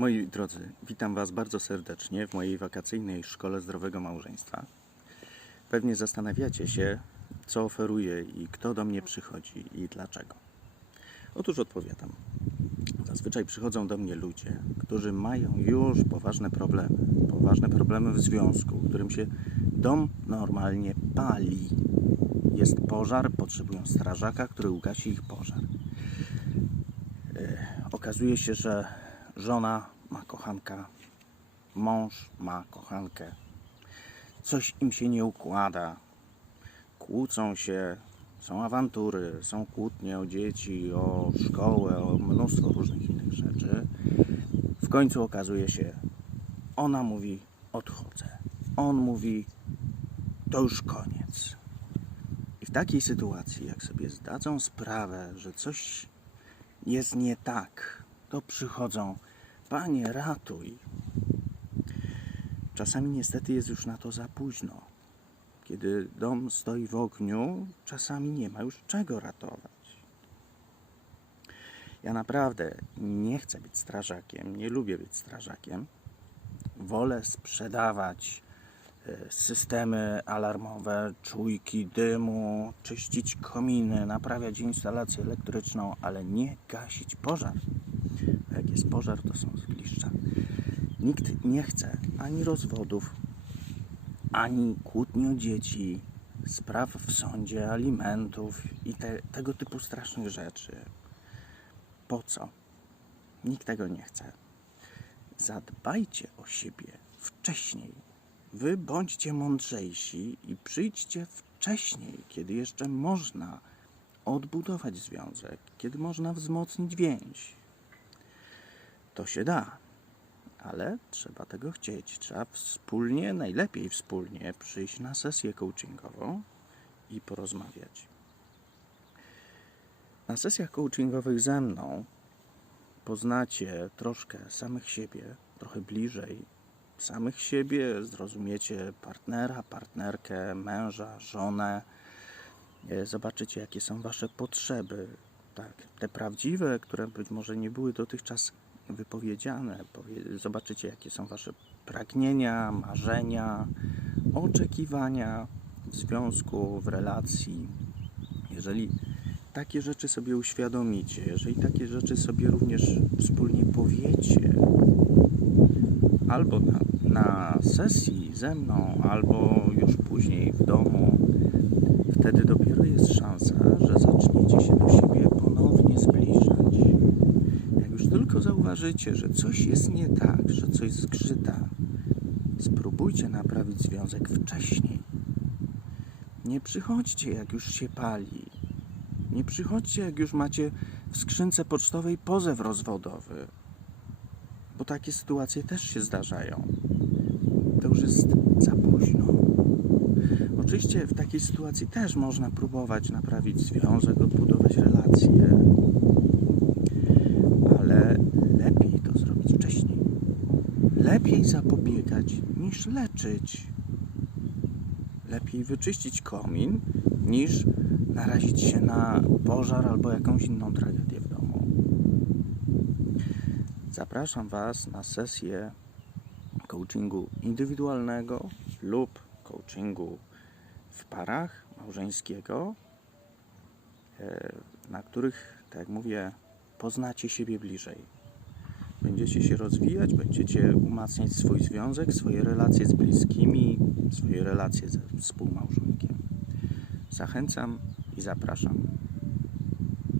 Moi drodzy, witam Was bardzo serdecznie w mojej wakacyjnej szkole zdrowego małżeństwa. Pewnie zastanawiacie się, co oferuję i kto do mnie przychodzi i dlaczego. Otóż odpowiadam. Zazwyczaj przychodzą do mnie ludzie, którzy mają już poważne problemy, poważne problemy w związku, którym się dom normalnie pali. Jest pożar, potrzebują strażaka, który ugasi ich pożar. Okazuje się, że żona ma kochanka, mąż ma kochankę. Coś im się nie układa. Kłócą się, są awantury, są kłótnie o dzieci, o szkołę, o mnóstwo różnych innych rzeczy. W końcu okazuje się, ona mówi: Odchodzę. On mówi: To już koniec. I w takiej sytuacji, jak sobie zdadzą sprawę, że coś jest nie tak, to przychodzą, panie, ratuj. Czasami niestety jest już na to za późno. Kiedy dom stoi w ogniu, czasami nie ma już czego ratować. Ja naprawdę nie chcę być strażakiem, nie lubię być strażakiem. Wolę sprzedawać e, systemy alarmowe, czujki dymu, czyścić kominy, naprawiać instalację elektryczną, ale nie gasić pożar. Jak jest pożar, to są zgliszcza. Nikt nie chce ani rozwodów, ani kłótni o dzieci, spraw w sądzie, alimentów i te, tego typu strasznych rzeczy. Po co? Nikt tego nie chce. Zadbajcie o siebie wcześniej. Wy bądźcie mądrzejsi i przyjdźcie wcześniej, kiedy jeszcze można odbudować związek, kiedy można wzmocnić więź. To się da, ale trzeba tego chcieć. Trzeba wspólnie, najlepiej wspólnie przyjść na sesję coachingową i porozmawiać. Na sesjach coachingowych ze mną poznacie troszkę samych siebie, trochę bliżej samych siebie, zrozumiecie partnera, partnerkę, męża, żonę. E, Zobaczycie, jakie są Wasze potrzeby, tak, te prawdziwe, które być może nie były dotychczas wypowiedziane. Powie- Zobaczycie, jakie są Wasze pragnienia, marzenia, oczekiwania w związku, w relacji. Jeżeli takie rzeczy sobie uświadomicie, jeżeli takie rzeczy sobie również wspólnie powiecie, albo na, na sesji ze mną, albo już później w domu, wtedy dopiero jest szansa, że zaczniecie się do siebie ponownie zbliżać. Jak już tylko zauważycie, że coś jest nie tak, że coś zgrzyta, spróbujcie naprawić związek wcześniej. Nie przychodźcie, jak już się pali. Nie przychodźcie, jak już macie w skrzynce pocztowej pozew rozwodowy, bo takie sytuacje też się zdarzają. To już jest za późno. Oczywiście w takiej sytuacji też można próbować naprawić związek, odbudować relacje, ale lepiej to zrobić wcześniej. Lepiej zapobiegać niż leczyć. Lepiej wyczyścić komin niż narazić się na pożar albo jakąś inną tragedię w domu. Zapraszam Was na sesję coachingu indywidualnego lub coachingu w parach małżeńskiego, e, na których, tak jak mówię, poznacie siebie bliżej. Będziecie się rozwijać, będziecie umacniać swój związek, swoje relacje z bliskimi, swoje relacje ze współmałżonkiem. Zachęcam i zapraszam.